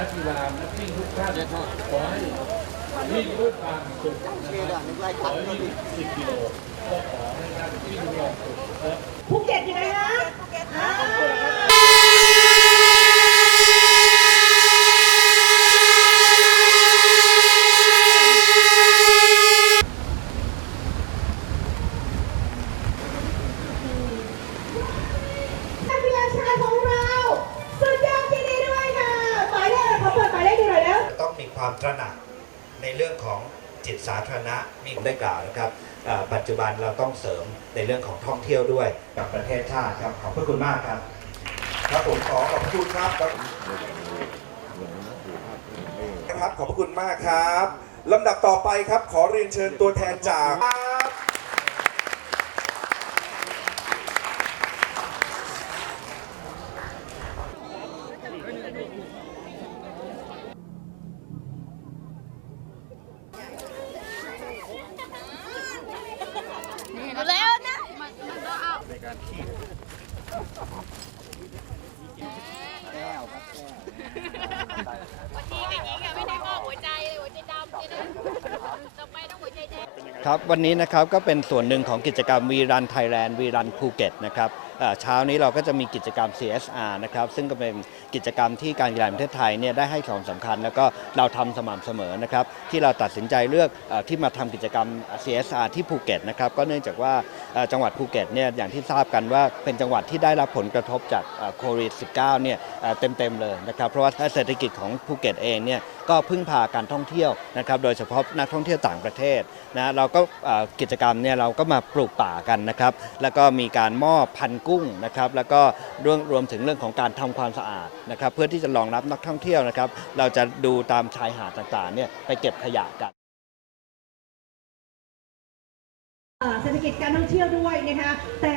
นักกีฬานักวิ่งทุกท่านขอให้วิ่งด้วยความสุขนะครับขอให้สิบกิโลก็ขอให้ท่านวิ่งด้วยความสุขและ ภูเก็ตอยู่ไหนคะอ่า นักกีฬาชายของเราสุดยอดที่ดีด้วยค่ะหมายเลขอะไรขอเปิดหมายเลขดูหน่อยแล้ว ต้องมี ความตระหนักในเรื่องของจิตสาธารณะมีผมได้กล่าวนะครับปัจจุบันเราต้องเสริมในเรื่องของท่องเที่ยวด้วยกับประเทศชาติครับขอบพระคุณมากครับครับผมขอขอบคุณครับครับครับขอบพระคุณมากครับลำดับต่อไปครับ ขอเรียนเชิญตัวแทนจากครับ อยู่แล้วนะวันนี้กับหญิงอะไม่ได้มอบหัวใจเลยหัวใจดำเลยนะต่อไปต้องหัวใจแดง ครับวันนี้นะครับก็เป็นส่วนหนึ่งของกิจกรรมวีรันไทยแลนด์วีรันภูเก็ตนะครับ เช้านี้เราก็จะมีกิจกรรม CSR นะครับซึ่งก็เป็นกิจกรรมที่การกีฬาแห่งประเทศไทยเนี่ยได้ให้ความสำคัญ แล้วก็เราทำสม่ำเสมอนะครับที่เราตัดสินใจเลือกอที่มาทำกิจกรรม CSR ที่ภูเก็ตนะครับก็เนื่องจากว่าจังหวัดภูเก็ตเนี่ยอย่างที่ทราบกันว่าเป็นจังหวัดที่ได้รับผลกระทบจากโควิด -19 เนี่ยเต็มๆเลยนะครับเพราะว่าเศรษฐกิจของภูเก็ตเองเนี่ยก็พึ่งพาการท่องเที่ยวนะครับโดยเฉพาะนักท่องเที่ยวต่างประเทศนะเราก็กิจกรรมเนี่ยเราก็มาปลูกป่ากันนะครับแล้วก็มีการมอบพันธุ์กุ้งนะครับแล้วก็รวมรวมถึงเรื่องของการทำความสะอาดนะครับเพื่อที่จะรองรับนักท่องเที่ยวนะครับเราจะดูตามชายหาดต่างๆเนี่ยไปเก็บขยะกันอ่าเศรษฐกิจการท่องเที่ยวด้วยนะคะแต่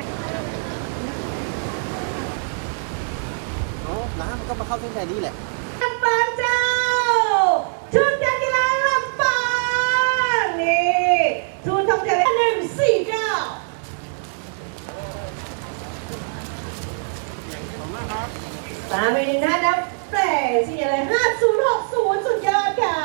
น้ำมันก็มาเข้าเส้นชัยนี่แหละ ลำปางเจ้า ชุดการกีฬาลำปางนี่ชุดท่องเที่ยวหนึ่งสี่เก้า ตามไปหนึ่งท่านนะแต่สี่อะไรห้าศูนย์หกศูนย์สุดยอดค่ะ